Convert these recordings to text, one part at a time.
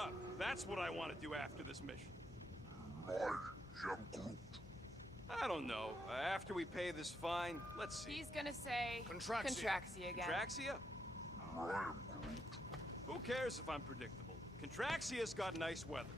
up. That's what I want to do after this mission. I don't know. After we pay this fine, let's see. He's gonna say... Contraxia again. Contraxia? Who cares if I'm predictable? Contraxia's got nice weather.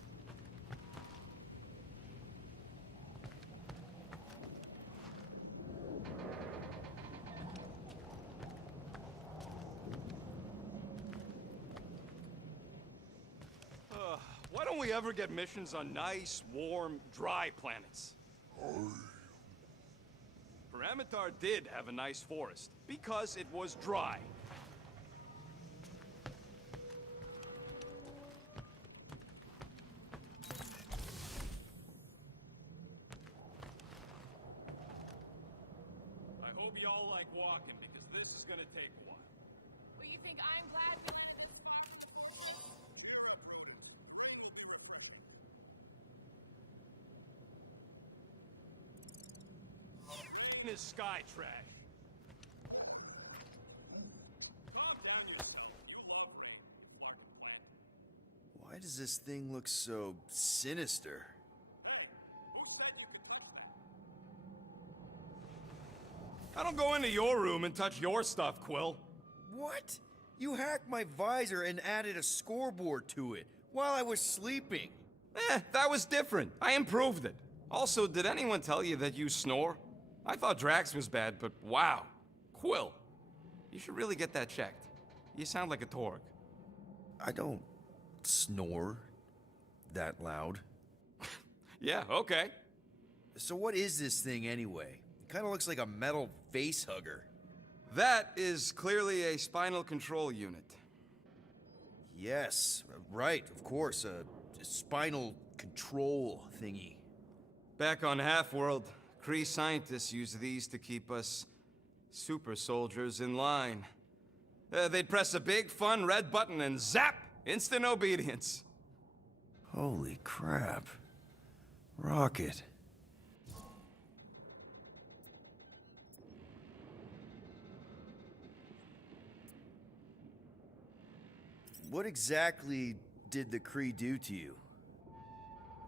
Why don't we ever get missions on nice, warm, dry planets? Paramitar did have a nice forest, because it was dry. I hope y'all like walking, because this is gonna take a while. Well, you think I'm glad we... Is sky trash. Why does this thing look so sinister? I don't go into your room and touch your stuff, Quill. What? You hacked my visor and added a scoreboard to it while I was sleeping. That was different. I improved it. Also, did anyone tell you that you snore? I thought Drax was bad, but wow. Quill, you should really get that checked. You sound like a Torg. I don't snore that loud. Yeah, okay. So what is this thing anyway? It kind of looks like a metal face hugger. That is clearly a spinal control unit. Yes, right, of course, a spinal control thingy. Back on Half-World, Kree scientists use these to keep us super soldiers in line. They'd press a big, fun red button and zap! Instant obedience. Holy crap. Rocket. What exactly did the Kree do to you?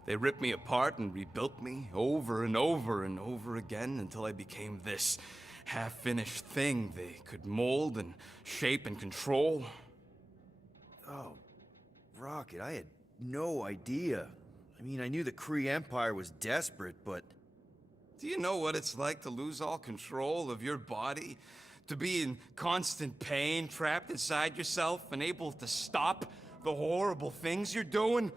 They ripped me apart and rebuilt me over and over and over again until I became this half-finished thing they could mold and shape and control. Oh, Rocket, I had no idea. I mean, I knew the Kree Empire was desperate, but... Do you know what it's like to lose all control of your body? To be in constant pain, trapped inside yourself, unable to stop the horrible things you're doing?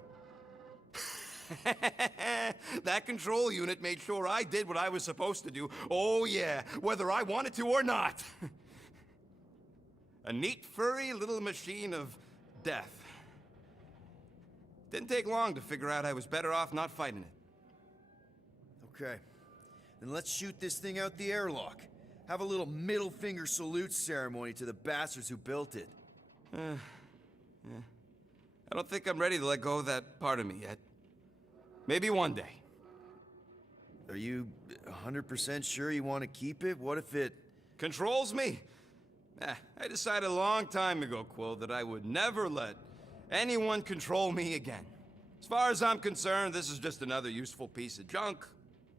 That control unit made sure I did what I was supposed to do. Oh yeah, whether I wanted to or not. A neat, furry little machine of death. Didn't take long to figure out I was better off not fighting it. Okay, then let's shoot this thing out the airlock. Have a little middle finger salute ceremony to the bastards who built it. Yeah. I don't think I'm ready to let go of that part of me yet. Maybe one day. Are you 100% sure you want to keep it? What if it... Controls me? I decided a long time ago, Quill, that I would never let anyone control me again. As far as I'm concerned, this is just another useful piece of junk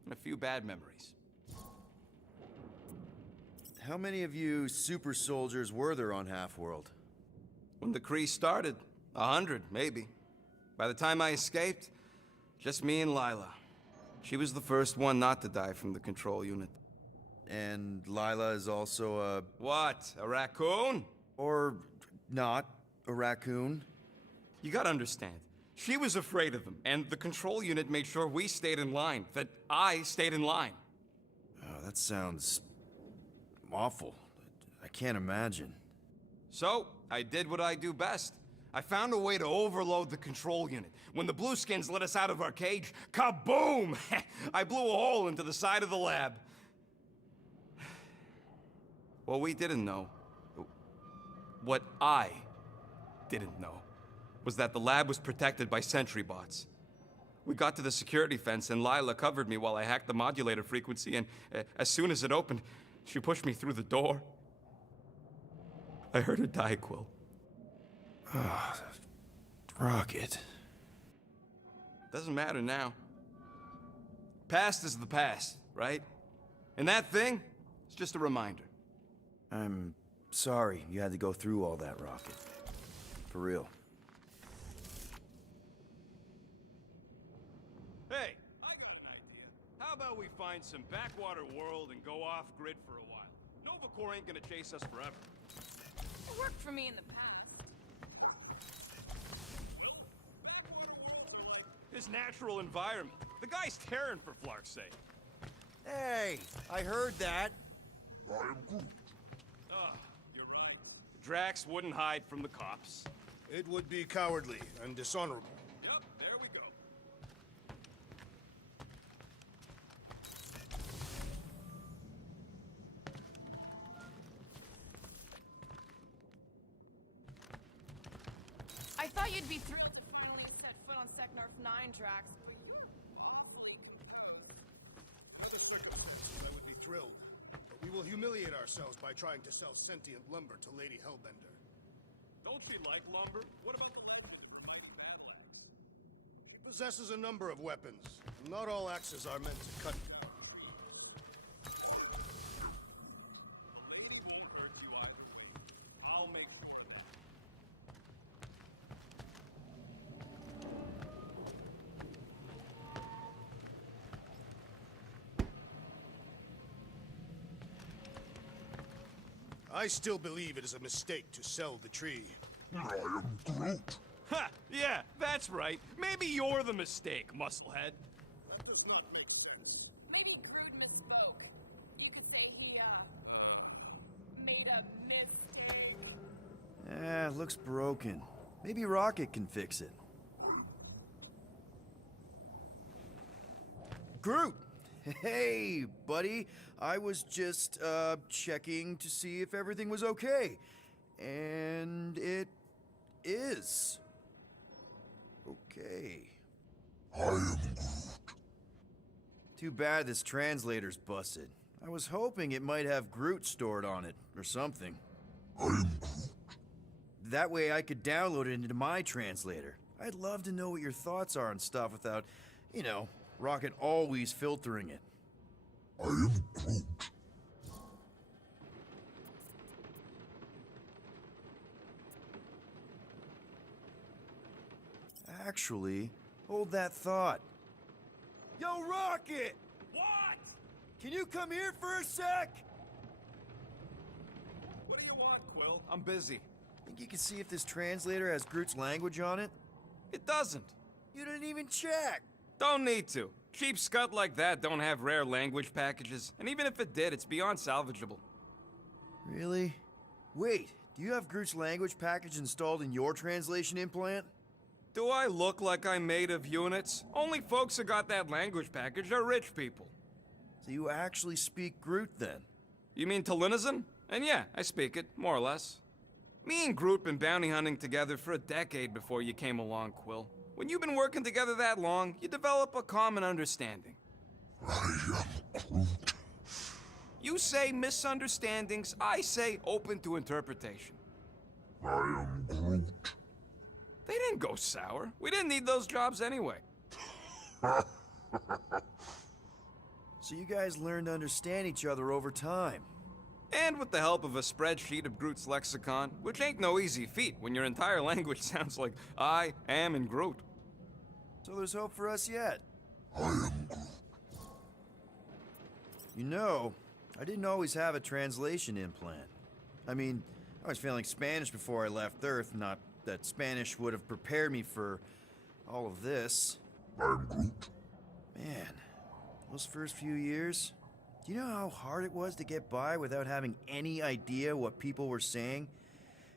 and a few bad memories. How many of you super soldiers were there on Half-World? When the Kree started, 100, maybe. By the time I escaped, just me and Lila. She was the first one not to die from the control unit. And Lila is also a... What, a raccoon? Or not a raccoon? You gotta understand, she was afraid of them, and the control unit made sure we stayed in line, that I stayed in line. Oh, that sounds... awful. I can't imagine. So, I did what I do best. I found a way to overload the control unit. When the Blueskins let us out of our cage, kaboom! I blew a hole into the side of the lab. What we didn't know, what I didn't know, was that the lab was protected by sentry bots. We got to the security fence and Lila covered me while I hacked the modulator frequency, and as soon as it opened, she pushed me through the door. I heard her die, Quill. Rocket. Doesn't matter now. Past is the past, right? And that thing, it's just a reminder. I'm sorry you had to go through all that, Rocket. For real. Hey, I got an idea. How about we find some backwater world and go off-grid for a while? Nova Corps ain't gonna chase us forever. It worked for me in the past. His natural environment. The guy's tearing for Flark's sake. Hey, I heard that. You're right. Drax wouldn't hide from the cops. It would be cowardly and dishonorable. Yep, there we go. I thought you'd be through when we set foot on Sector 9 tracks. Other circumstances, I would be thrilled. But we will humiliate ourselves by trying to sell sentient lumber to Lady Hellbender. Don't she like lumber? What about... Possesses a number of weapons. Not all axes are meant to cut. I'll make... I still believe it is a mistake to sell the tree. I am Groot. Ha! Yeah, that's right. Maybe you're the mistake, musclehead. Maybe Groot misspoke. You could say he, made a miss. Looks broken. Maybe Rocket can fix it. Groot! Hey, buddy. I was just, checking to see if everything was okay. And it is. Okay. I am Groot. Too bad this translator's busted. I was hoping it might have Groot stored on it, or something. I am Groot. That way I could download it into my translator. I'd love to know what your thoughts are on stuff without, you know, Rocket always filtering it. I am Groot. Actually, hold that thought. Yo, Rocket! What? Can you come here for a sec? What do you want, Quill? I'm busy. Think you can see if this translator has Groot's language on it? It doesn't. You didn't even check! Don't need to. Cheap scut like that don't have rare language packages, and even if it did, it's beyond salvageable. Really? Wait, do you have Groot's language package installed in your translation implant? Do I look like I'm made of units? Only folks who got that language package are rich people. So you actually speak Groot then? You mean Talinisan? And yeah, I speak it, more or less. Me and Groot been bounty hunting together for a decade before you came along, Quill. When you've been working together that long, you develop a common understanding. I am Groot. You say misunderstandings, I say open to interpretation. I am Groot. They didn't go sour. We didn't need those jobs anyway. So you guys learned to understand each other over time. And with the help of a spreadsheet of Groot's lexicon, which ain't no easy feat when your entire language sounds like I am in Groot. So there's hope for us yet. I am Groot. You know, I didn't always have a translation implant. I mean, I was feeling Spanish before I left Earth, not that Spanish would have prepared me for all of this. I am Groot. Man, those first few years, do you know how hard it was to get by without having any idea what people were saying?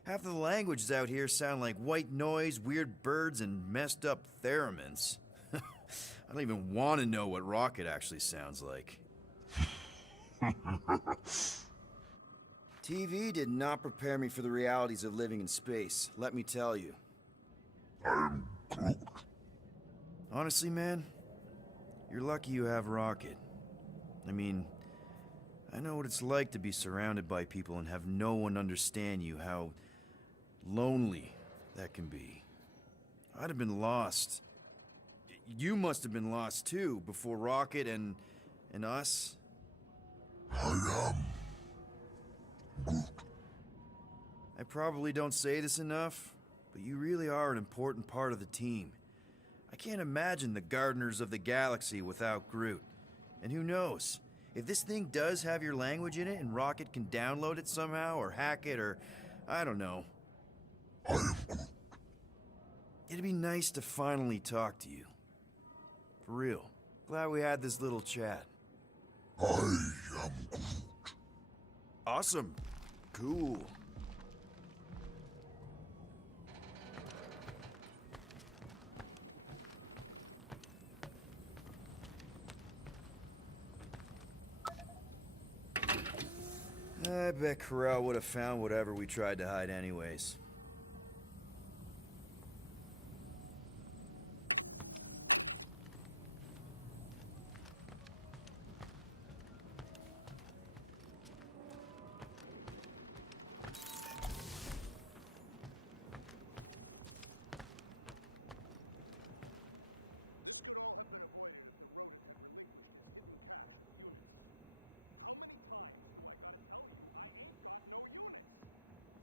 Half of the languages out here sound like white noise, weird birds, and messed up theremins. I don't even want to know what Rocket actually sounds like. TV did not prepare me for the realities of living in space, let me tell you. I am Groot. Honestly, man, you're lucky you have Rocket. I mean, I know what it's like to be surrounded by people and have no one understand you, how lonely that can be. I'd have been lost. You must have been lost too, before Rocket and us. I am Groot. I probably don't say this enough, but you really are an important part of the team. I can't imagine the Gardeners of the Galaxy without Groot. And who knows? If this thing does have your language in it and Rocket can download it somehow or hack it or I don't know. I am Groot. It'd be nice to finally talk to you. For real. Glad we had this little chat. I am Groot. Awesome. Cool. I bet Corral would have found whatever we tried to hide anyways.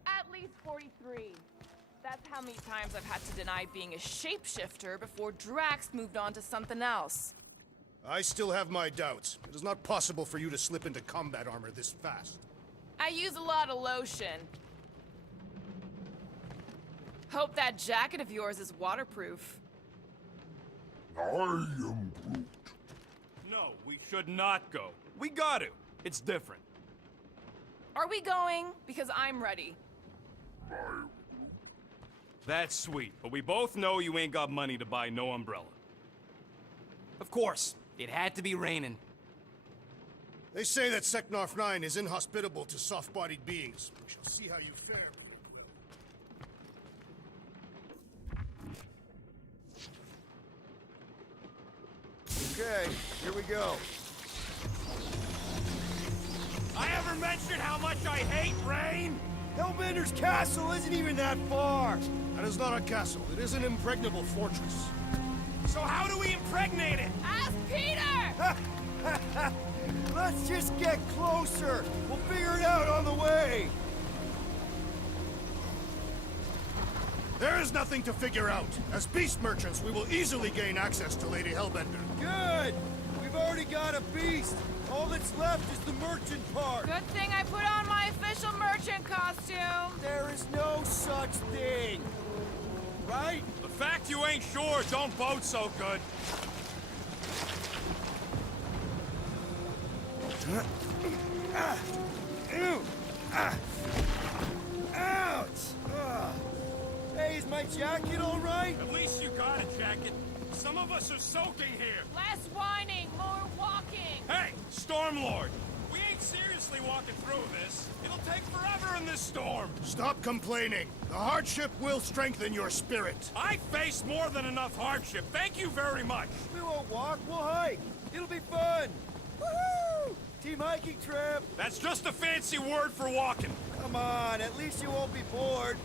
At least 43. That's how many times I've had to deny being a shapeshifter before Drax moved on to something else. I still have my doubts. It is not possible for you to slip into combat armor this fast. I use a lot of lotion. Hope that jacket of yours is waterproof. I am Groot. No, we should not go. We got to. It's different. Are we going? Because I'm ready. That's sweet, but we both know you ain't got money to buy no umbrella. Of course, it had to be raining. They say that Seknarf 9 is inhospitable to soft-bodied beings. We shall see how you fare. Okay, here we go. I ever mentioned how much I hate rain? Hellbender's castle isn't even that far! That is not a castle. It is an impregnable fortress. So how do we impregnate it? Ask Peter! Let's just get closer! We'll figure it out on the way! There is nothing to figure out. As beast merchants, we will easily gain access to Lady Hellbender. Good! We've already got a beast! All that's left is the merchant part! Good thing I put on my official merchant costume. There is no such thing! Right? The fact you ain't sure don't bode so good. Ew! Ouch! Ugh. Hey, is my jacket all right? At least you got a jacket. Some of us are soaking here. Less whining, more walking. Hey, Stormlord! We ain't seriously walking through this. It'll take forever in this storm. Stop complaining. The hardship will strengthen your spirit. I faced more than enough hardship. Thank you very much. We won't walk, we'll hike. It'll be fun. Woohoo! Team hiking trip. That's just a fancy word for walking. Come on, at least you won't be bored.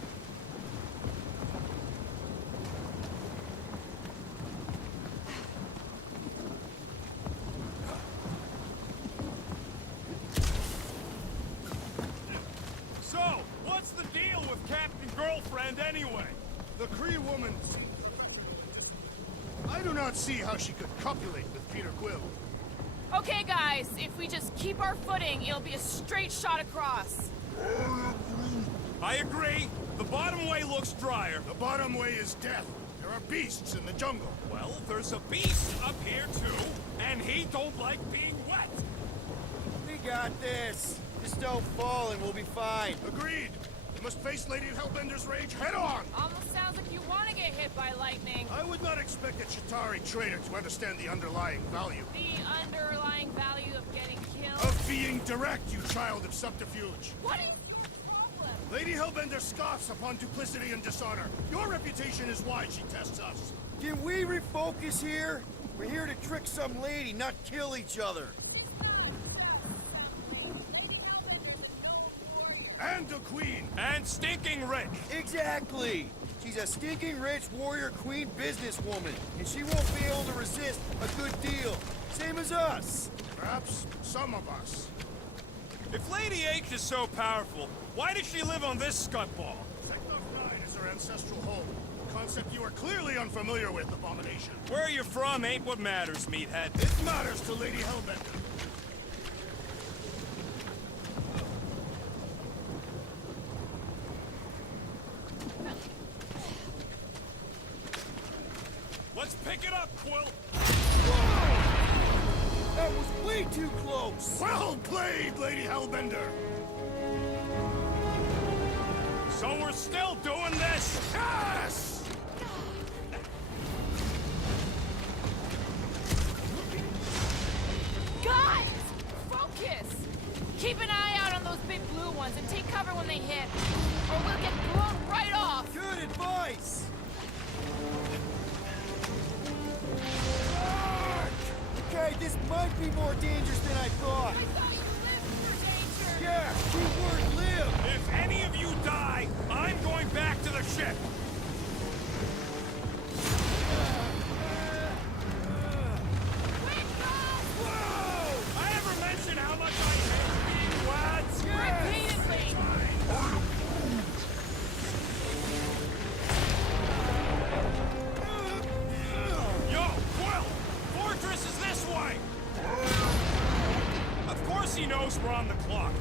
So, what's the deal with Captain Girlfriend anyway? The Kree woman... I do not see how she could copulate with Peter Quill. Okay, guys, if we just keep our footing, it'll be a straight shot across. I agree. The bottom way looks drier. The bottom way is death. There are beasts in the jungle. Well, there's a beast up here too, and he don't like being wet. We got this. Just don't fall and we'll be fine. Agreed. We must face Lady Hellbender's rage head-on. Almost sounds like you want to get hit by lightning. I would not expect a Chitauri trader to understand the underlying value. The underlying value of getting killed. Of being direct, you child of subterfuge. What is the problem? Lady Hellbender scoffs upon duplicity and dishonor. Your reputation is why she tests us. Can we refocus here? We're here to trick some lady, not kill each other. And a queen. And stinking rich. Exactly. She's a stinking rich warrior queen businesswoman, and she won't be able to resist a good deal. Same as us. Perhaps some of us. If Lady H is so powerful, why does she live on this scutball? Sector 9 is her ancestral home. A concept you are clearly unfamiliar with, Abomination. Where you're from ain't what matters, meathead. It matters to Lady Hellbender. Let's pick it up, Quill! That was way too close! Well played, Lady Hellbender! So we're still doing this? Yes! Guys! Focus! Keep an eye out on those big blue ones and take cover when they hit. Or we'll get blown right off! Good advice! Okay, this might be more dangerous than I thought. I thought you lived for danger! Yeah, keyword live! If any of you die, I'm going back to the ship! Whoa! I ever mention how much I hate being lads? Repeatedly! Yo, Quill! Fortress is this way! Of course he knows we're on the clock.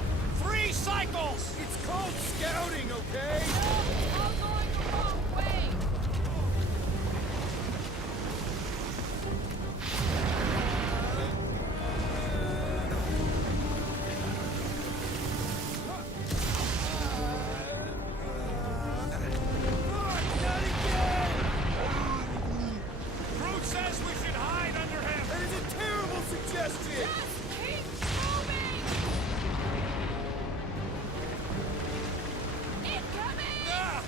3 cycles! It's called scouting, okay? It's all going the wrong way! Not again! Groot says we should hide under him! That is a terrible suggestion! Just keep moving! Incoming! Ah!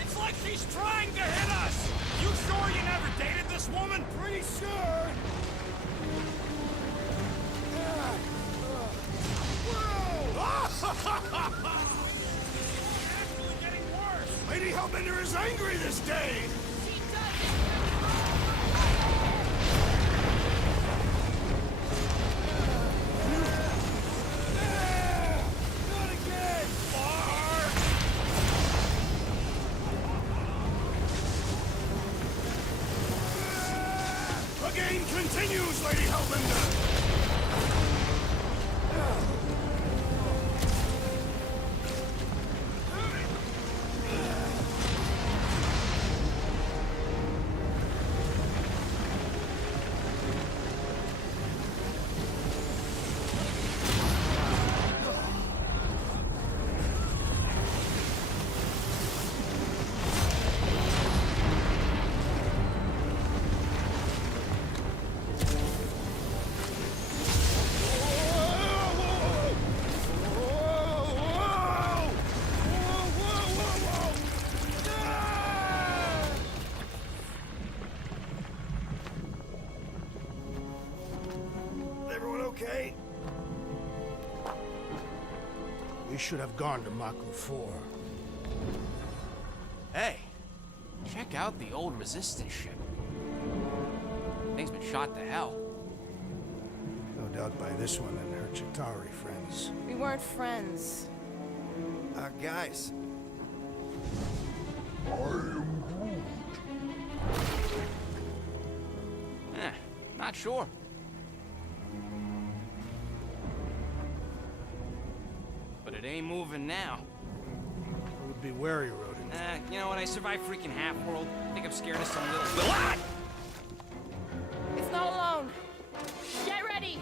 It's like she's trying to hit us! You sure you never dated this woman? Pretty sure! Actually getting worse! Lady Hellbender is angry this day! She does it! Not again! The game continues, Lady Hellbender! Everyone okay? We should have gone to Mako 4. Hey, check out the old Resistance ship. Thing's been shot to hell. No doubt by this one and her Chitauri friends. We weren't friends. Guys, I am Groot. Not sure. But it ain't moving now. I would be wary, Rodin. You know what? I survived freaking Half-World. I think I'm scared of some little... What? It's not alone. Get ready!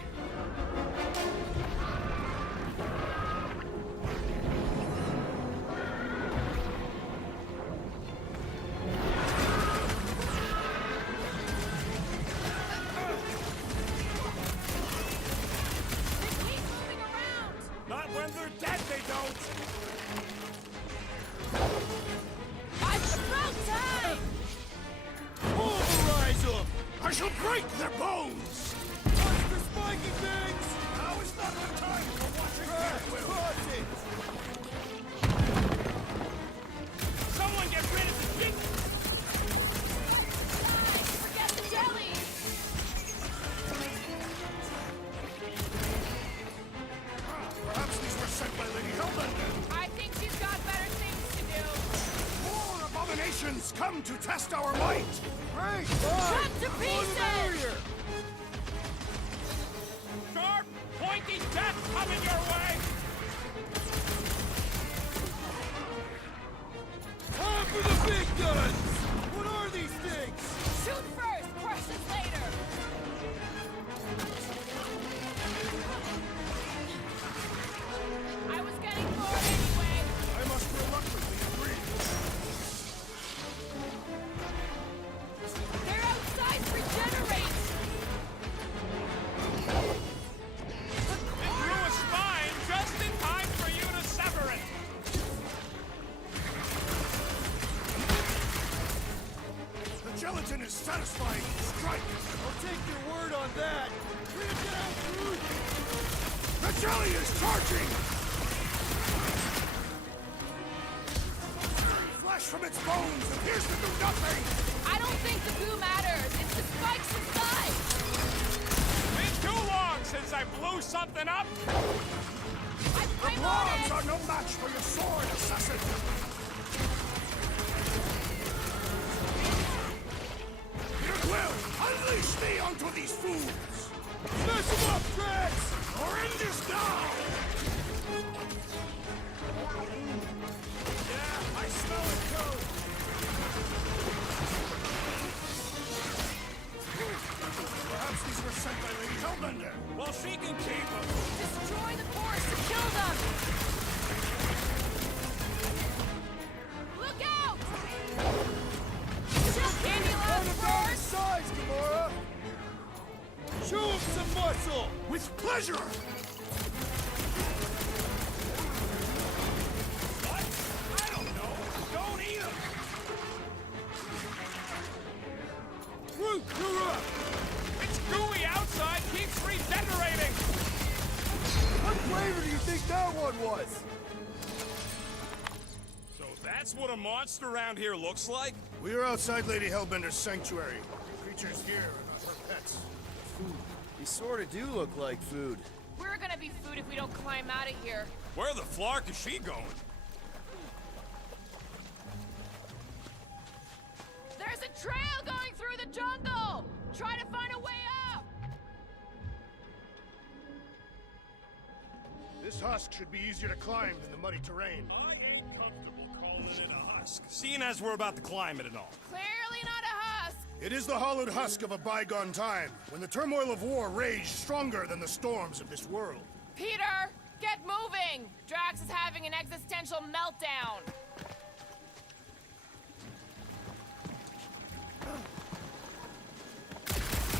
They keep moving around! Not when they're dead, they don't! It's about time! pulverize them! I shall break their bones! Watch the spiky things! Now is not the time for watching that, Will! Cause it! Someone get rid of the big to test our might! Great! Shut to pieces! Sharp, pointy death coming your way! Time for the big guns! What are these things? Shoot first, questions later! I was getting bored anyway. I must reluctantly agree. They're outside to regenerate! It grew a spine just in time for you to sever it! The gelatin is satisfying. Strike! I'll take your word on that. Bring it down, dude! The jelly is charging! Flesh from its bones appears to do nothing! I don't think the goo matters. It's the spikes inside. Been too long since I blew something up! I'm on Logs it. are no match for your sword, assassin! Your will, unleash me onto these fools! Smash them up, Drax! Or end is now! Yeah, I smell it too! Perhaps these were sent by Lady Hellbender. Well, she can keep them! Destroy the force to kill them. Look out! Just candy love force. Size, Gamora! Show him some muscle! With pleasure! What? I don't know! Don't eat them! Groot, you're up! It's gooey outside, keeps regenerating! What flavor do you think that one was? So that's what a monster around here looks like? We are outside Lady Hellbender's sanctuary. Creatures here are not her pets. They sort of do look like food. We're gonna be food if we don't climb out of here. Where the flark is she going? There's a trail going through the jungle. Try to find a way up. This husk should be easier to climb than the muddy terrain. I ain't comfortable calling it a husk, seeing as we're about to climb it and all. Clearly not a husk. It is the hollowed husk of a bygone time, when the turmoil of war raged stronger than the storms of this world. Peter, get moving. Drax is having an existential meltdown.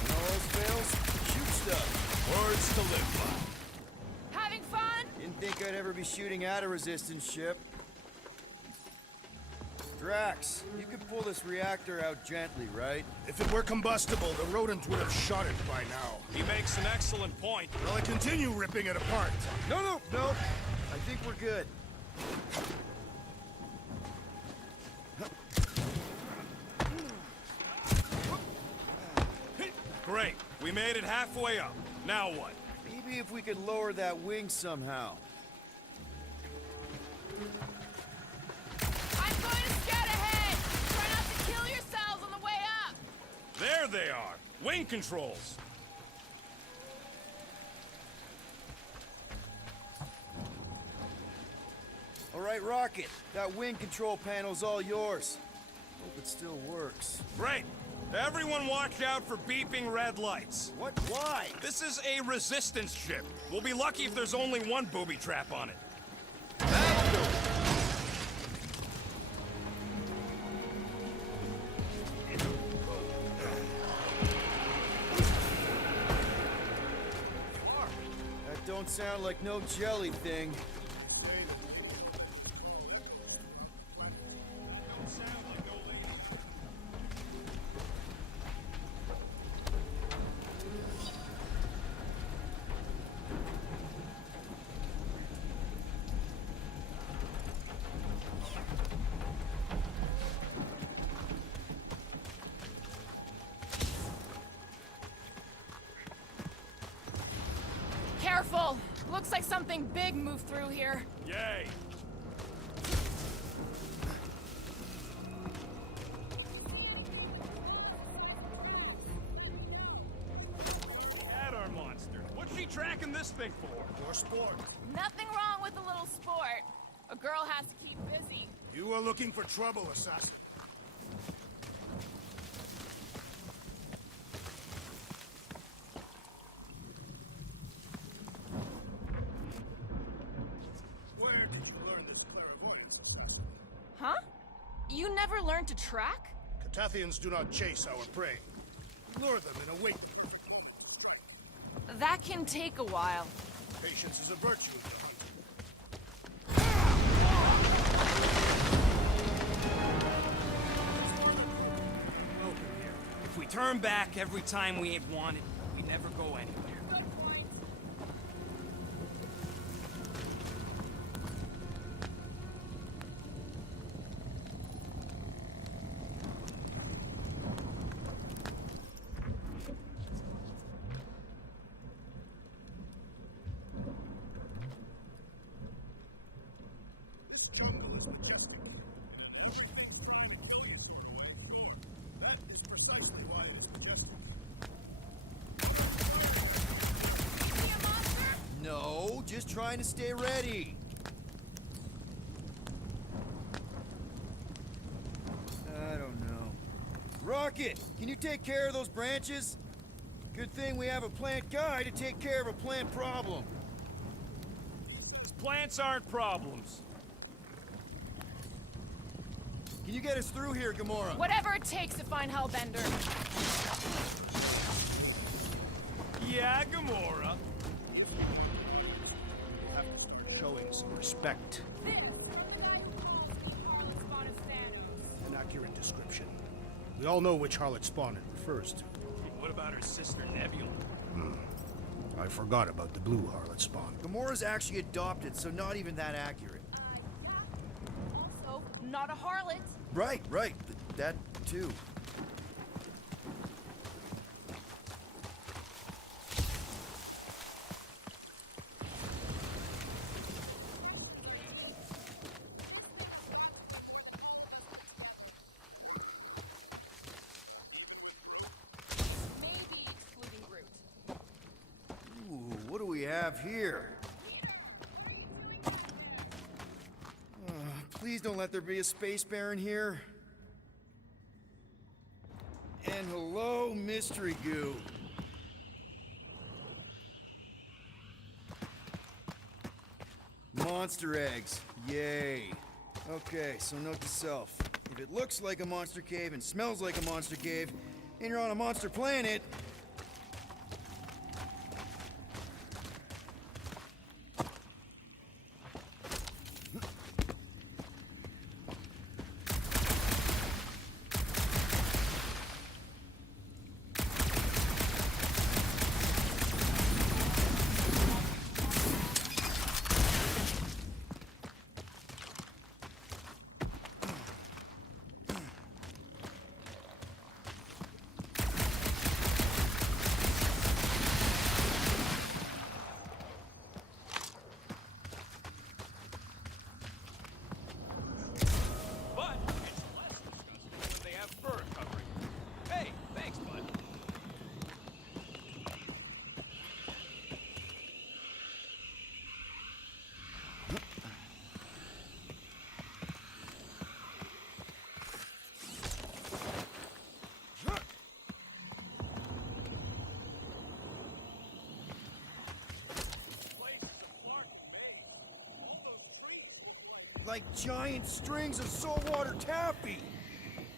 When all else fails, shoot stuff. Words to live by. Having fun? Didn't think I'd ever be shooting at a resistance ship. Drax, you can pull this reactor out gently, right? If it were combustible, the rodent would have shot it by now. He makes an excellent point. Will I continue ripping it apart? No. I think we're good. Great. We made it halfway up. Now what? Maybe if we could lower that wing somehow. I'm going to scout ahead. Try not to kill yourselves on the way up. There they are. Wing controls. All right, Rocket. That wing control panel's all yours. Hope it still works. Great. Everyone watch out for beeping red lights. What? Why? This is a resistance ship. We'll be lucky if there's only one booby trap on it. That don't sound like no jelly thing. Careful. Looks like something big moved through here. Yay. you tracking this thing for? For sport. Nothing wrong with a little sport. A girl has to keep busy. You are looking for trouble, assassin. Where did you learn this clairvoyance? Huh? You never learned to track? Catathians do not chase our prey. Lure them and await them. That can take a while. Patience is a virtue. Open here. If we turn back every time we ain't wanted, we never go anywhere. This jungle is majestic. That is precisely why it is majestic. See a monster? No, just trying to stay ready. I don't know. Rocket, can you take care of those branches? Good thing we have a plant guy to take care of a plant problem. These plants aren't problems. Can you get us through here, Gamora? Whatever it takes to find Hellbender. Yeah, Gamora. Showing some respect. An accurate description. We all know which harlot spawn it refers to. What about her sister Nebula? I forgot about the blue harlot spawn. Gamora's actually adopted, so not even that accurate. Also, not a harlot. Right, right. That too. Maybe excluding Groot. Ooh, what do we have here? Please don't let there be a space baron here. And hello, mystery goo. Monster eggs. Yay. Okay, so note to self. If it looks like a monster cave and smells like a monster cave, and you're on a monster planet, But it's less disgusting when they have fur covering. Hey, thanks, bud. like giant strings of saltwater taffy.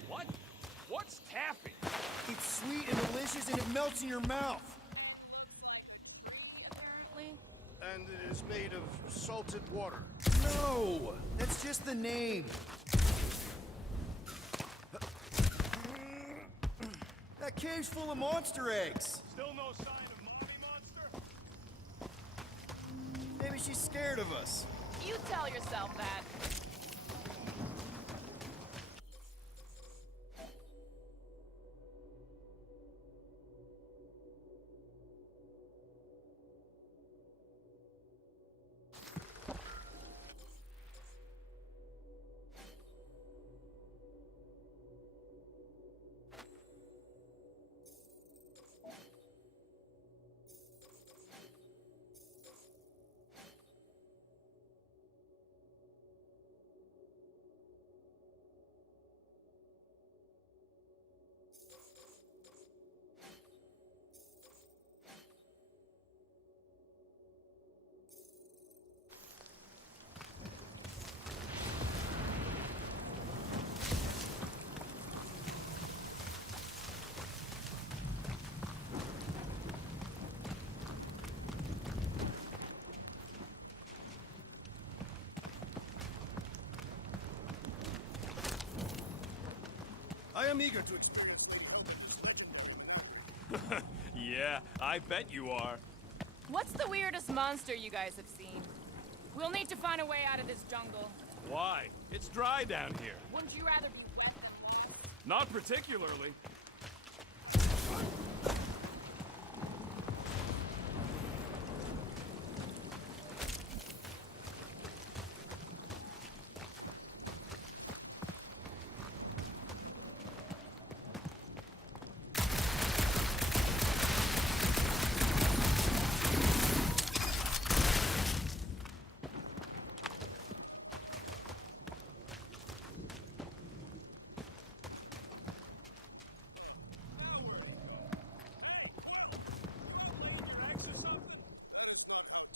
What? What's taffy? It's sweet and delicious and it melts in your mouth. Apparently. And it is made of salted water. No, that's just the name. That cave's full of monster eggs. Still no sign of Monkey Monster? Maybe she's scared of us. You tell yourself that. am eager to experience. Yeah, I bet you are. What's the weirdest monster you guys have seen? We'll need to find a way out of this jungle. Why? It's dry down here. Wouldn't you rather be wet? Not particularly.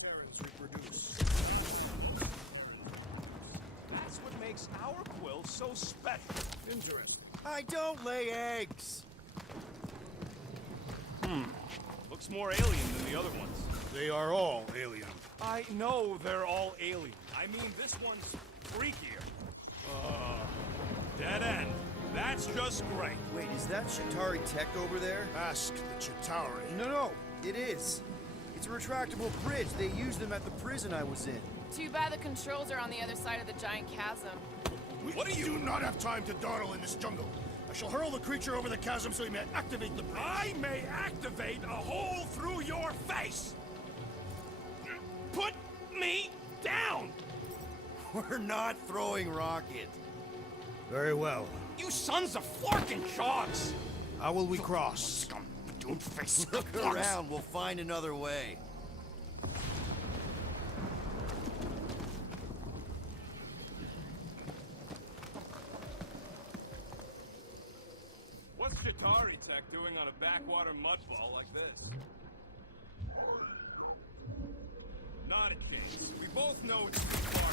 Parents reproduce. That's what makes our quill so special. Interesting. I don't lay eggs. Looks more alien than the other ones. They are all alien. I know they're all alien. I mean, this one's freakier. Dead end. That's just great. Wait, is that Shatari tech over there? Ask the Chitauri. No, it is. It's a retractable bridge. They used them at the prison I was in. Too bad the controls are on the other side of the giant chasm. What do you do not have time to dawdle in this jungle? I shall hurl the creature over the chasm so he may activate the bridge. I may activate a hole through your face. Put me down. We're not throwing rocket. Very well. You sons of forking shogs. How will we cross? Scum, don't face. Look around. We'll find another way. What's Chitauri Tech doing on a backwater mudfall like this? Not a chance. We both know it's too far.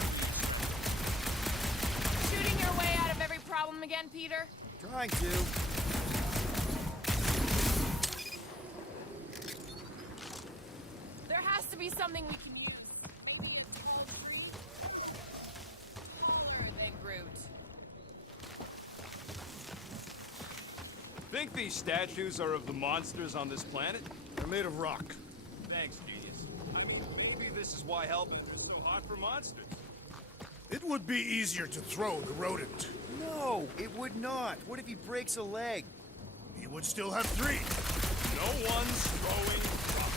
Shooting your way out of every problem again, Peter? Trying to. There has to be something we can use. Big Groot. Think these statues are of the monsters on this planet? They're made of rock. Thanks, genius. Maybe this is why Hellbent is so hot for monsters. It would be easier to throw the rodent. No, it would not. What if he breaks a leg? He would still have 3. No one's throwing rock.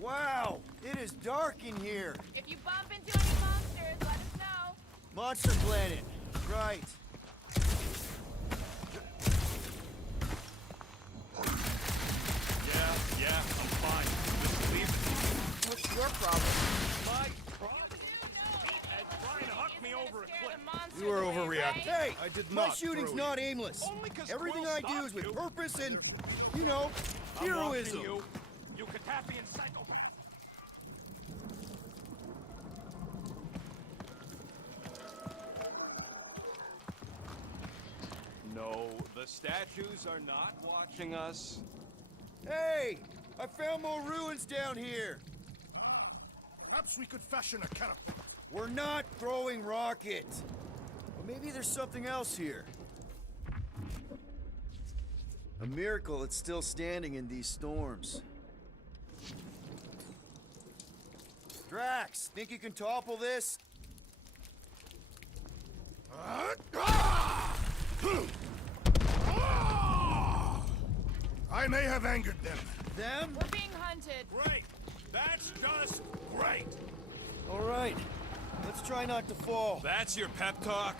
Wow, it is dark in here. If you bump into any monsters, let us know. Monster Planet. Right. Yeah, I'm fine. Just leave it. What's your problem? My problem? Meathead trying to huck me over a cliff. You are overreacting. Hey, I did my not shooting's throw not you. aimless. Only 'cause Everything Quill I do is stopped with you. purpose and, you know, I'm heroism. watching you. You Katafian psycho. No, the statues are not watching us. Hey, I found more ruins down here. Perhaps we could fashion a catapult. We're not throwing rockets. But maybe there's something else here. A miracle it's still standing in these storms. Drax, think you can topple this? I may have angered them. Them? We're being hunted. Great. That's just great. All right, let's try not to fall. That's your pep talk?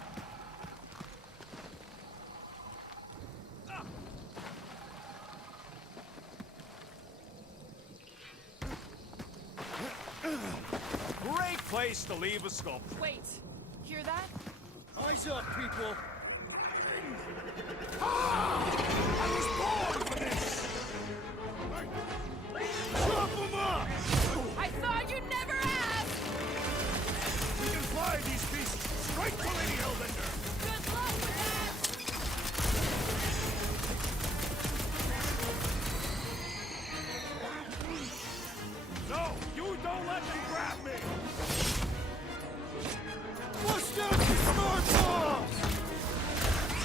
Great place to leave a sculpture. Wait, hear that? Eyes up, people. I was born for this! You don't let them grab me! Bust out your smart bombs!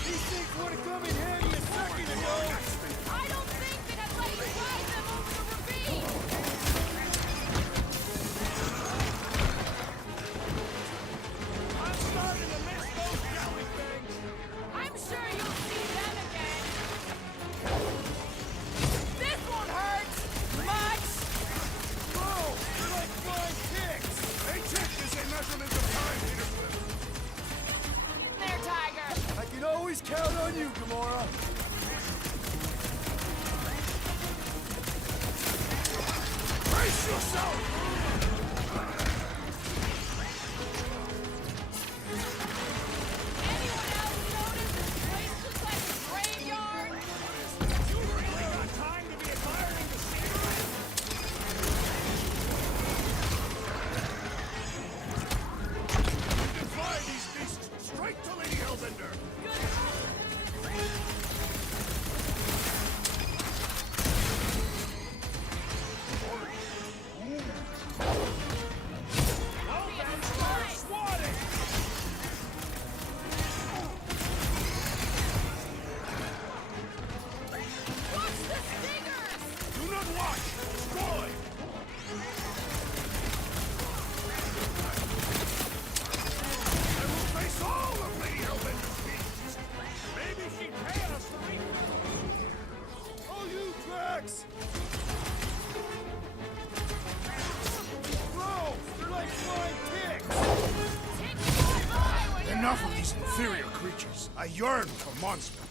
These things would have come in handy a second ago! I don't think that I'd let you ride them over the ravine! I'm starting to miss those jelly things! I'm sure you'll see them again! This won't hurt! Much! Whoa! They're like flying ticks! A tick is a measurement of time, Peter Quill. There, Tiger! I can always count on you, Gamora! Brace yourself! Anyone else notice this place looks like a graveyard? You really got time to be admiring the scenery? You can fly these beasts straight to Lady Hellbender! Swatting! Watch the stingers! Do not watch! Destroy! I will face all of Lady Hellbender's beasts! Maybe she'd pay us to make Oh, you Drax! Bro! They're like flying ticks! Take fly by when you're Enough of having these fun. inferior creatures. I yearn for monsters.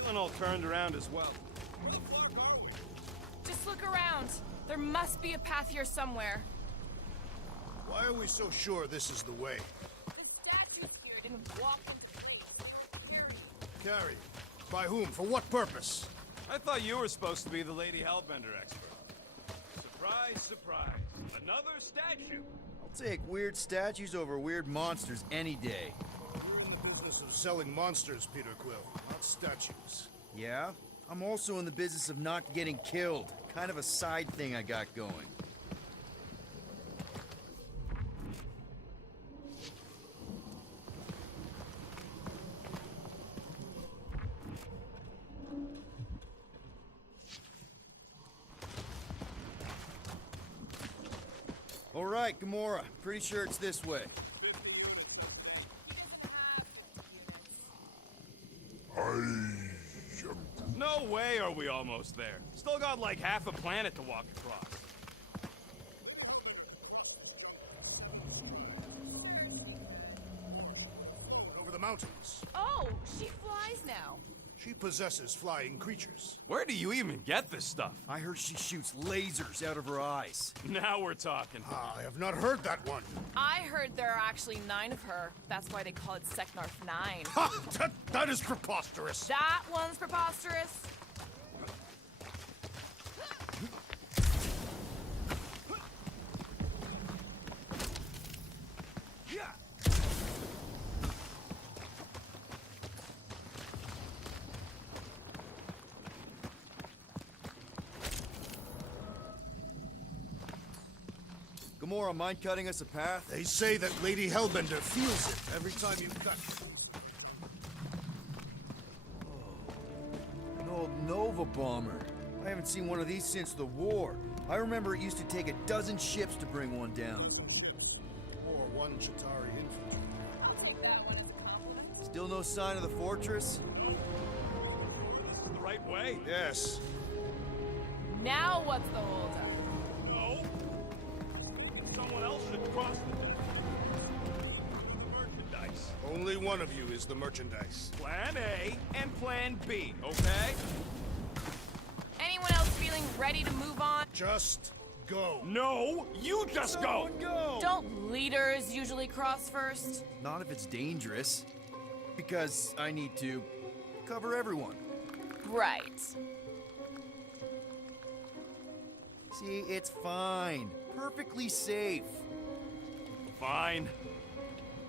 Feeling all turned around as well. Just look around. There must be a path here somewhere. Why are we so sure this is the way? The statue here didn't walk Carried. By whom? For what purpose? I thought you were supposed to be the Lady Hellbender expert. Surprise, surprise. Another statue. I'll take weird statues over weird monsters any day. We're in the business of selling monsters, Peter Quill, not statues. Yeah? I'm also in the business of not getting killed. Kind of a side thing I got going. All right, Gamora. Pretty sure it's this way. I am No way are we almost there. Still got like half a planet to walk across. Over the mountains. Oh, she flies now. She possesses flying creatures. Where do you even get this stuff? I heard she shoots lasers out of her eyes. Now we're talking. I have not heard that one. I heard there are actually 9 of her. That's why they call it Seknarf 9. Ha! That is preposterous. That one's preposterous. Yeah. Gamora, mind cutting us a path? They say that Lady Hellbender feels it every time you cut. An old Nova bomber. I haven't seen one of these since the war. I remember it used to take a dozen ships to bring one down. Or one Chitauri infantry. Still no sign of the fortress? This is the right way. Yes. Now what's the holdup? No. Someone else should cross the merchandise. Only one of you is the merchandise. Plan A and Plan B, okay? Anyone else feeling ready to move on? Just go. No, you just go. Go! Don't leaders usually cross first? Not if it's dangerous. Because I need to cover everyone. Right. See, it's fine. Perfectly safe. Fine.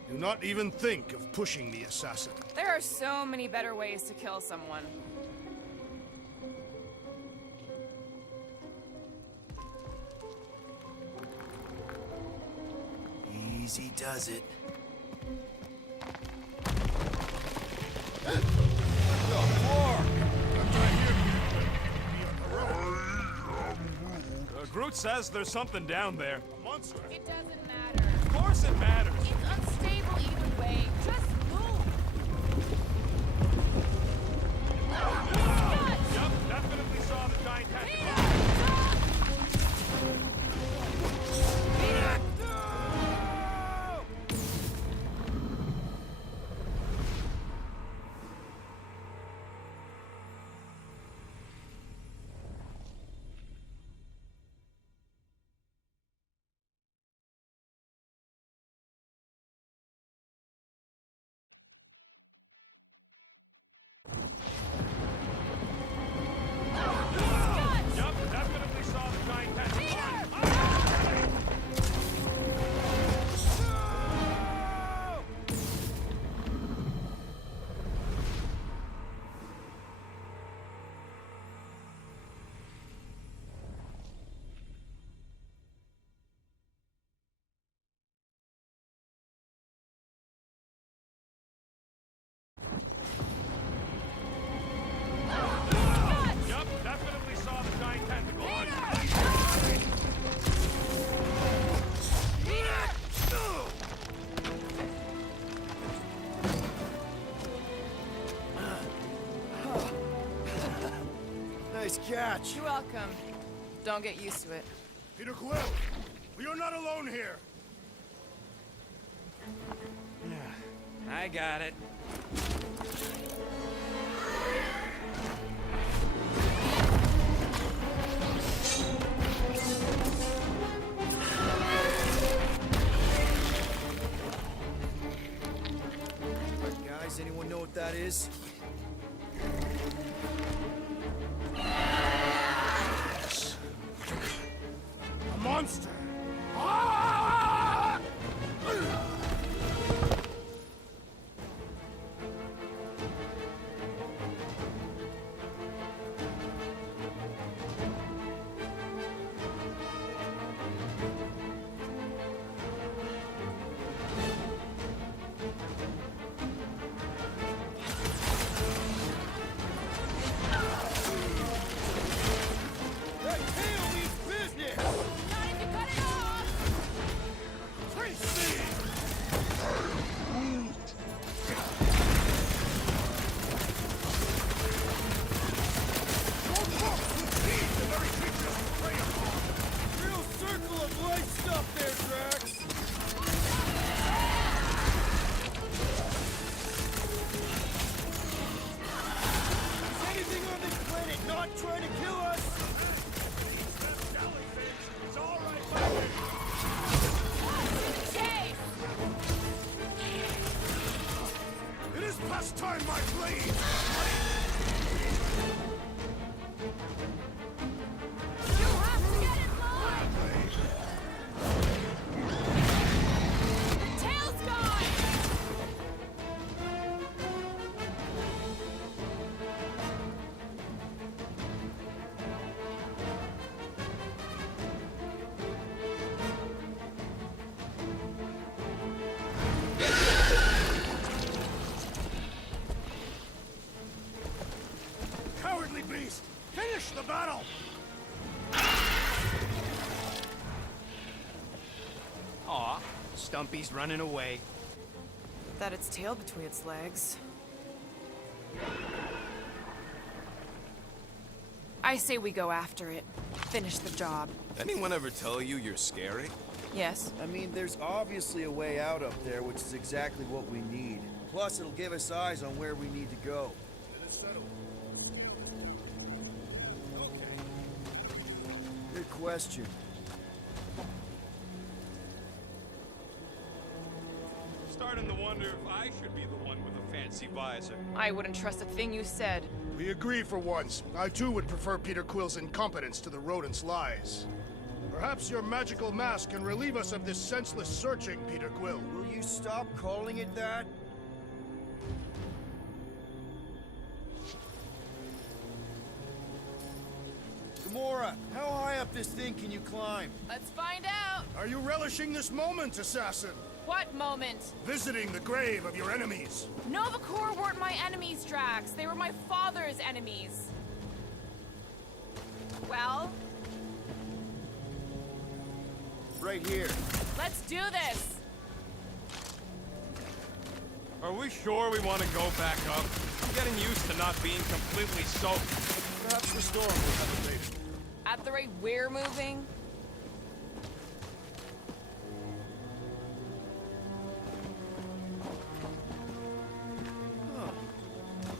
Do not even think of pushing the assassin. There are so many better ways to kill someone. Easy does it. Groot says there's something down there. Monster! It doesn't matter. Of course it matters. It's unstable either way. Just move. Yup, definitely saw the giant tentacle. Yup, definitely saw the giant tentacle. Yup, definitely saw the giant tentacle. Nice catch. You're welcome. Don't get used to it. Peter Quill! We are not alone here! I got it. Guys, anyone know what that is? A monster! That tail means business! Not if you cut it off. Real circle of life stuff there, Drax! Is anything on this planet not trying to kill us? It's all right, buddy. Chase! It is past time, my blade! You have to get in line! The tail's gone! Cowardly beast! Finish the battle! Aw, Stumpy's running away. That its tail between its legs. I say we go after it. Finish the job. Anyone ever tell you you're scary? Yes. I mean, there's obviously a way out up there, which is exactly what we need. Plus, it'll give us eyes on where we need to go. It is settled. Okay. Good question. Starting to wonder if I should be the one with a fancy visor. I wouldn't trust a thing you said. We agree for once. I too would prefer Peter Quill's incompetence to the rodent's lies. Perhaps your magical mask can relieve us of this senseless searching, Peter Quill. Will you stop calling it that? Gamora, how high up this thing can you climb? Let's find out. Are you relishing this moment, assassin? What moment? Visiting the grave of your enemies. Nova Corps weren't my enemies, Drax. They were my father's enemies. Well, Right here. let's do this. Are we sure we want to go back up? I'm getting used to not being completely soaked. Perhaps the storm will have abated. At the rate we're moving,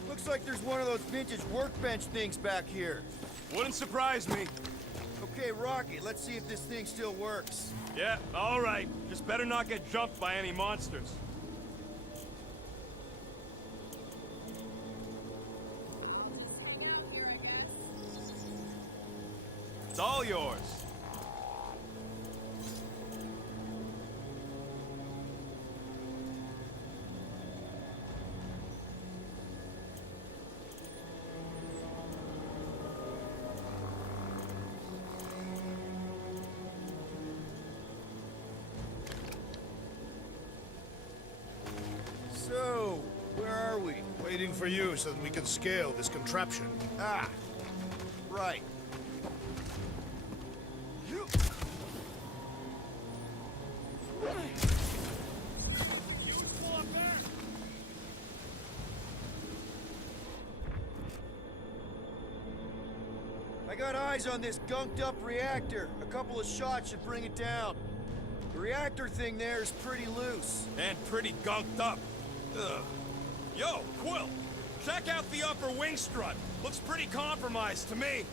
Looks like there's one of those vintage workbench things back here. Wouldn't surprise me. Okay, Rocket, let's see if this thing still works. Yeah, all right. Just better not get jumped by any monsters. It's all yours. So, where are we? Waiting for you so that we can scale this contraption. Ah, right. I got eyes on this gunked up reactor. A couple of shots should bring it down. The reactor thing there is pretty loose. And pretty gunked up. Ugh. Yo, Quill! Check out the upper wing strut. Looks pretty compromised to me.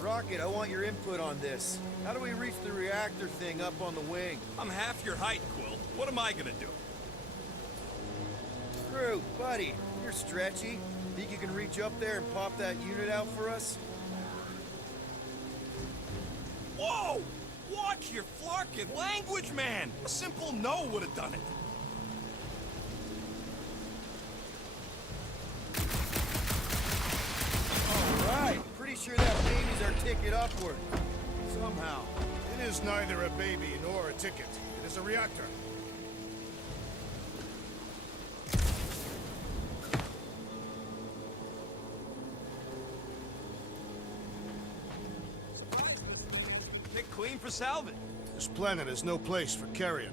Rocket, I want your input on this. How do we reach the reactor thing up on the wing? I'm half your height, Quill. What am I gonna do? Crew, buddy, you're stretchy. Think you can reach up there and pop that unit out for us? Whoa! Watch your flarkin' language, man! A simple no would have done it. All right, pretty sure that baby's our ticket upward. Somehow. It is neither a baby nor a ticket. It is a reactor. Get clean for salvage. This planet is no place for carrion.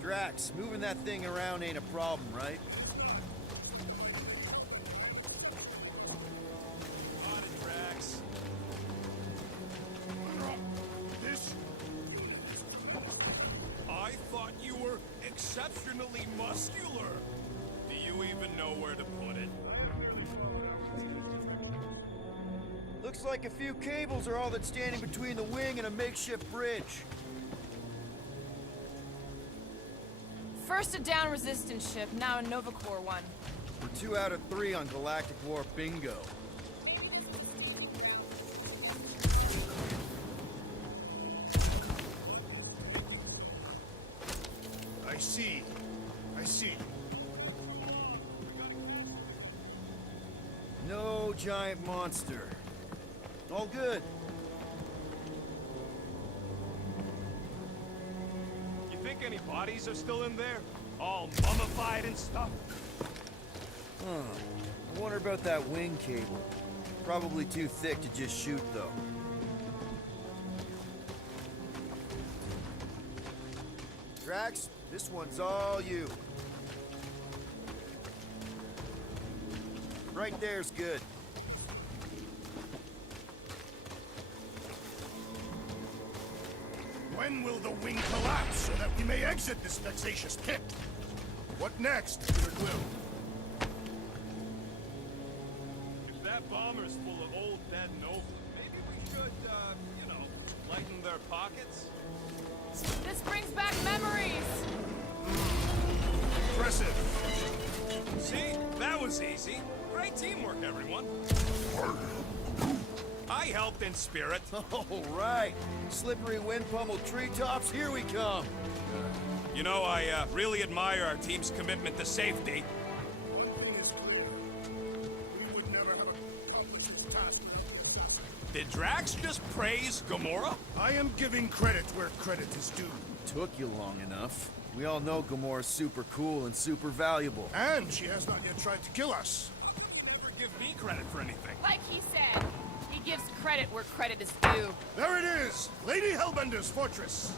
Drax, moving that thing around ain't a problem, right? On it, Drax. This I thought you were exceptionally muscular. Do you even know where to put it? Looks like a few cables are all that's standing between the wing and a makeshift bridge. first a down resistance ship, now a Nova Corps one. We're 2 out of 3 on Galactic War bingo. I see. I see. No giant monster. All good. You think any bodies are still in there? All mummified and stuff? I wonder about that wing cable. Probably too thick to just shoot, though. Drax, this one's all you. Right there's good. When will the wing collapse so that we may exit this vexatious pit? What next, Peter Quill? If that bomber's full of old dead Nova, maybe we should, you know, lighten their pockets? This brings back memories! Impressive. See? That was easy. Great teamwork, everyone. I helped in spirit. All right. Slippery wind-pummeled treetops, here we come. You know, I really admire our team's commitment to safety. The thing is clear. We would never have accomplished this task. Did Drax just praise Gamora? I am giving credit where credit is due. Took you long enough. We all know Gamora's super cool and super valuable. And she has not yet tried to kill us. Never give me credit for anything. Like he said, he gives credit where credit is due. There it is! Lady Hellbender's fortress!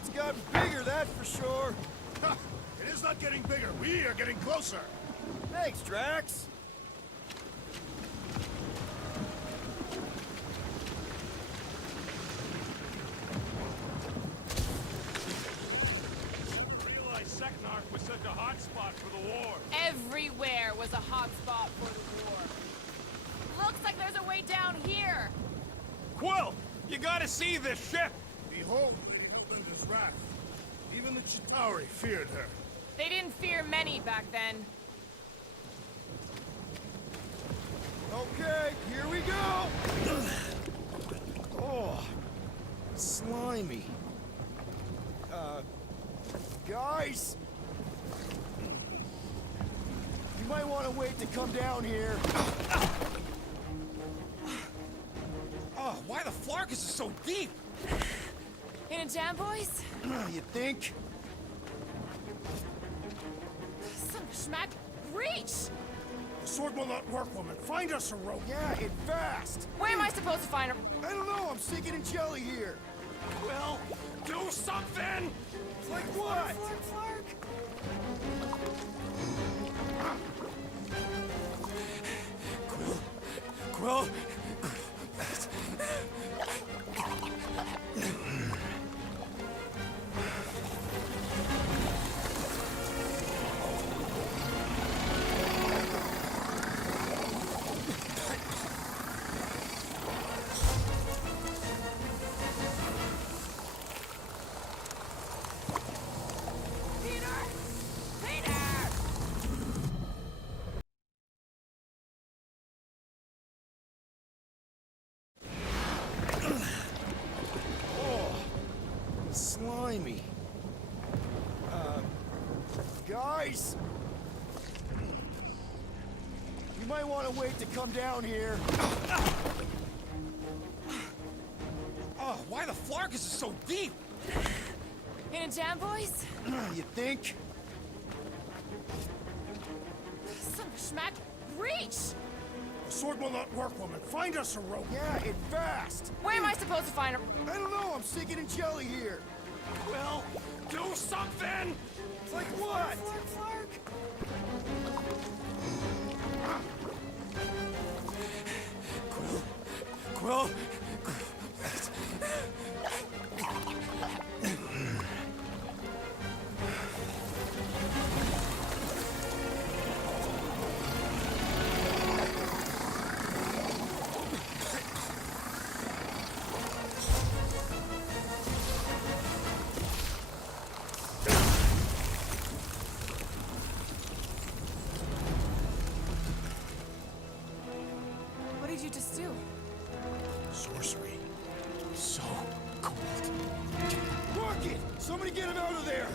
It's gotten bigger, that for sure. Ha! It is not getting bigger, we are getting closer! Thanks, Drax. Realized Seknarf was such a hot spot for the war. Everywhere was a hot spot for the war. Looks like there's a way down here. Quill, you gotta see this ship. Behold, Hellbender's wrath. Even the Chitauri feared her. They didn't fear many back then. Okay, here we go. Oh, slimy. Guys, you might want to wait to come down here. Oh, why the Flarkus is so deep? In a jam, boys? You think? Son of a schmack. Reach! The sword will not work, woman. Find us a rope. Yeah, and fast. Where am I supposed to find her? I don't know, I'm sinking in jelly here. Quill, do something! Like what? Flark. Quill, Peter! Peter! Slimy. Guys! You might want to wait to come down here. oh, why the Flarkus is so deep? In a jam, boys? You think? Son of a schmack. Reach! The sword will not work, woman. Find us a rope. Yeah, and fast. Where am I supposed to find her? I don't know, I'm sinking in jelly here. Quill, do something! Like what? Flark. Quill, What did you just do? Sorcery. so cold. Rocket! Somebody get him out of there!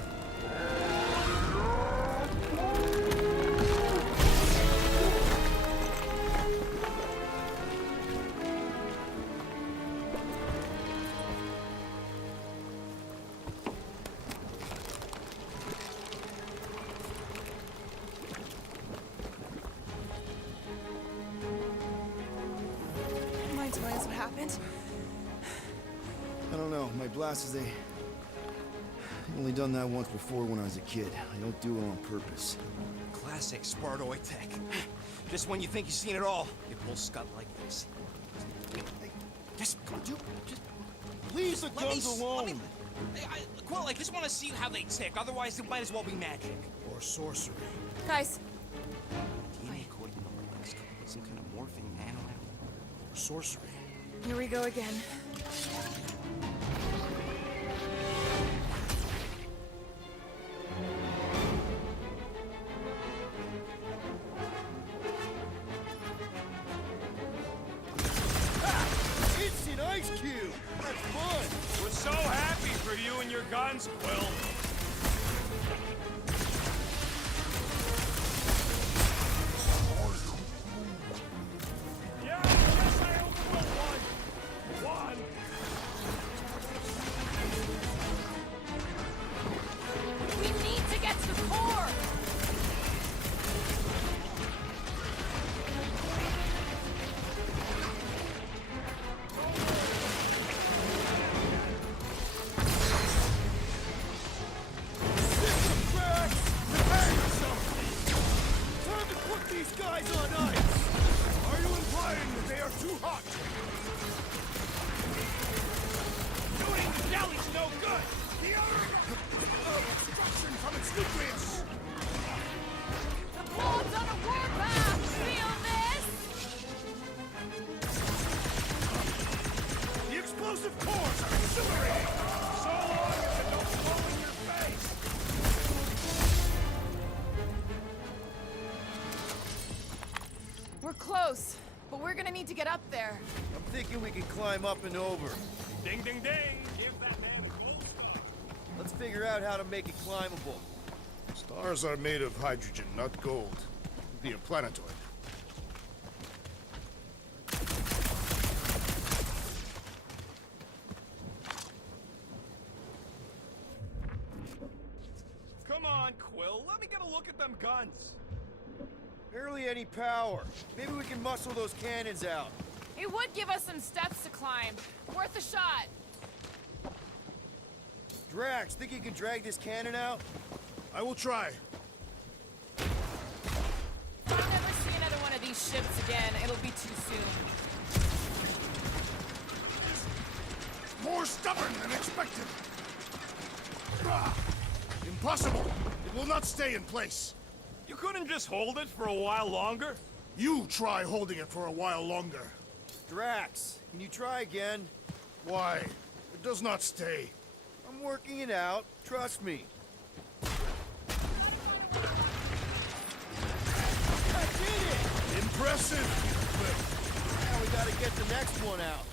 Mind telling us what happened? I don't know, my blast is I've only done that once before when I was a kid. I don't do it on purpose. Classic Spartoid tech. Just when you think you've seen it all, you pull scut like this. Just come on, just Leave the let me. guns alone! Quill, I just want to see how they tick. Otherwise, it might as well be magic. Or sorcery. Guys, DNA coding the legs, with some kind of morphing nano. Or sorcery. here we go again. It's an ice cube! That's fun! We're so happy for you and your guns, Quill. Yeah, I guess I overwhelmed one. These guys on ice! Are you implying that they are too hot? Doing the jelly's no good! The other... destruction from its nucleus! The board's on a warpath! Feel this? The explosive cores are exhilarating! So long as it don't blow in your face! We're close, but we're gonna need to get up there. I'm thinking we can climb up and over. Ding, ding, ding! Give that man a call. Let's figure out how to make it climbable. Stars are made of hydrogen, not gold. It'd be a planetoid. Come on, Quill. Let me get a look at them guns. Barely any power. Maybe we can muscle those cannons out. It would give us some steps to climb. Worth a shot. Drax, think you can drag this cannon out? I will try. If I never see another one of these ships again, it'll be too soon. More stubborn than expected. Ah, impossible! It will not stay in place. You couldn't just hold it for a while longer? You try holding it for a while longer. Drax, can you try again? Why? It does not stay. I'm working it out. Trust me. I did it! Impressive! Now we gotta get the next one out.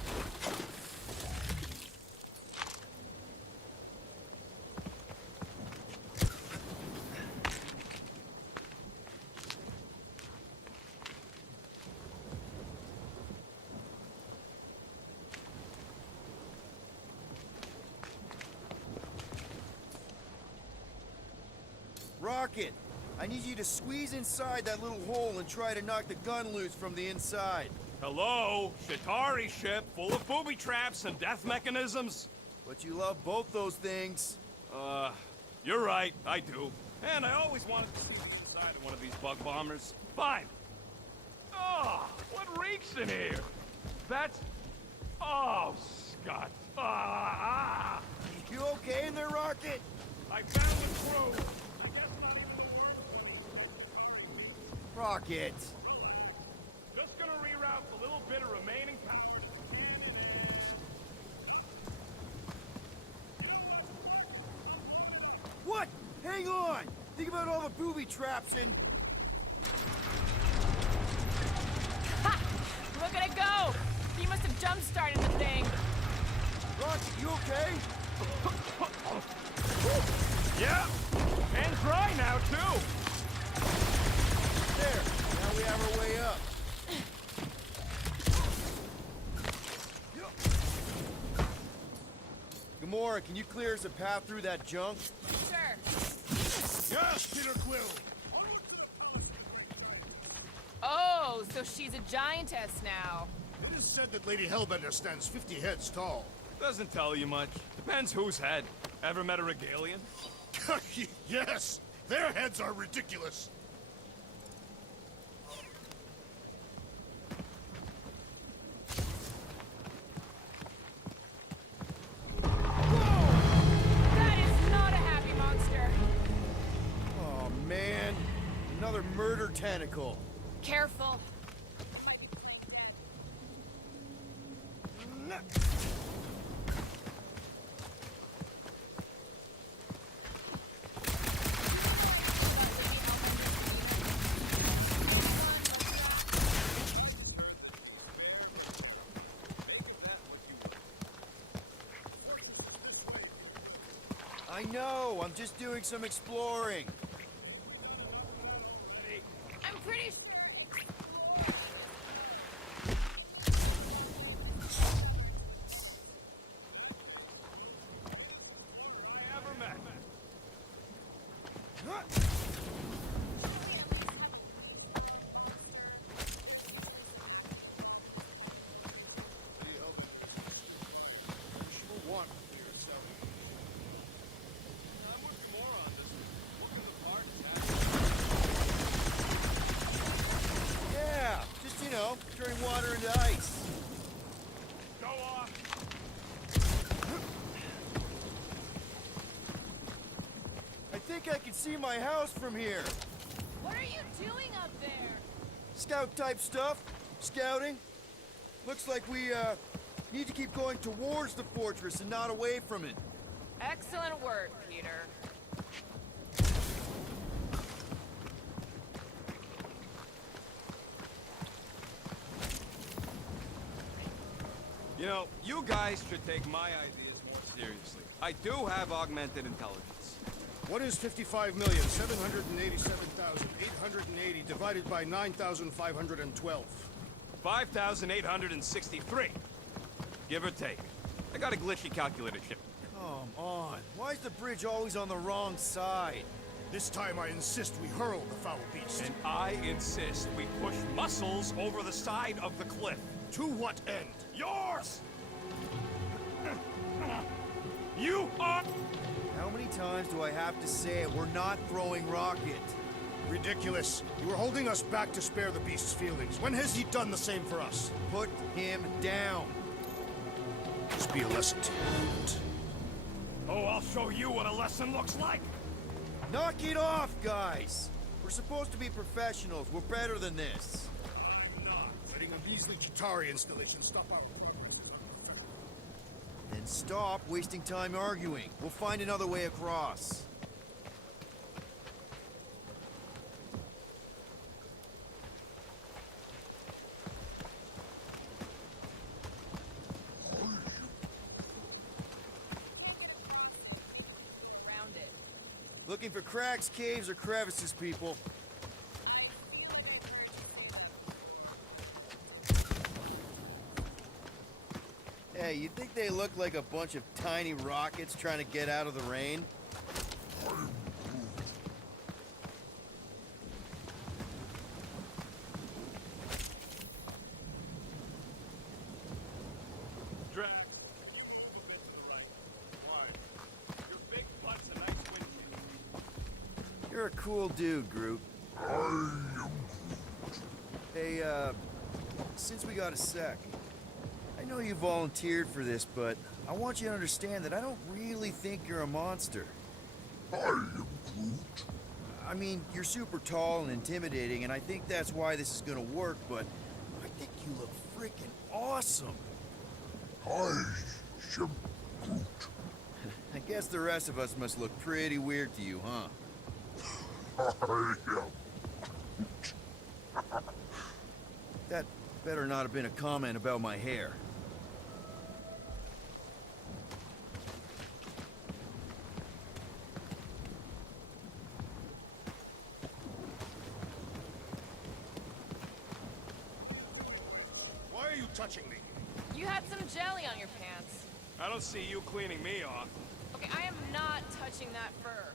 Rocket, I need you to squeeze inside that little hole and try to knock the gun loose from the inside. Hello? Shatari ship full of booby traps and death mechanisms? But you love both those things. You're right, I do. And I always wanted to sit inside of one of these bug bombers. Fine. Oh, what reeks in here? That's... Oh, Scott. You okay in there, Rocket? I found the crew. I guess not even... Rocket. Just gonna reroute the little bit of remaining... What? Hang on! Think about all the booby traps and... Ha! Look at it go! He must have jump-started the thing. Rocket, you okay? Yeah, and dry now, too. There, now we have our way up. Gamora, can you clear us a path through that junk? Sure. Yes, Peter Quill! Oh, so she's a giantess now. It is said that Lady Hellbender stands 50 heads tall. Doesn't tell you much. Depends whose head. Ever met a regalian? Yes! Their heads are ridiculous! That is not a happy monster. Oh, man. Another murder tentacle. Careful. I know, I'm just doing some exploring. I'm pretty Ever met. water into ice. Go off! I think I can see my house from here. What are you doing up there? Scout type stuff. Scouting. Looks like we, need to keep going towards the fortress and not away from it. Excellent work, Peter. You know, you guys should take my ideas more seriously. I do have augmented intelligence. What is 55,787,880 divided by 9,512? 5,863. Give or take. I got a glitchy calculator chip. Come on. Why is the bridge always on the wrong side? This time I insist we hurl the foul beast. And I insist we push muscles over the side of the cliff. To what end? Yours! You are... How many times do I have to say it? We're not throwing rocket. Ridiculous. You were holding us back to spare the beast's feelings. When has he done the same for us? Put him down. This be a lesson to you. Oh, I'll show you what a lesson looks like. Knock it off, guys. We're supposed to be professionals. We're better than this. Not letting a measly Chitauri installation stuff out. Then stop wasting time arguing. We'll find another way across. Round it. Looking for cracks, caves, or crevices, people. Hey, you think they look like a bunch of tiny rockets trying to get out of the rain? Drag. Your big butt's a nice wind kick. You're a cool dude, Groot. Hey, since we got a sec, I know you volunteered for this, but I want you to understand that I don't really think you're a monster. I am Groot. I mean, you're super tall and intimidating, and I think that's why this is gonna work, but I think you look freaking awesome. I am Groot. I guess the rest of us must look pretty weird to you, huh? I am. That better not have been a comment about my hair. Why are you touching me? You had some jelly on your pants. I don't see you cleaning me off. Okay, I am not touching that fur.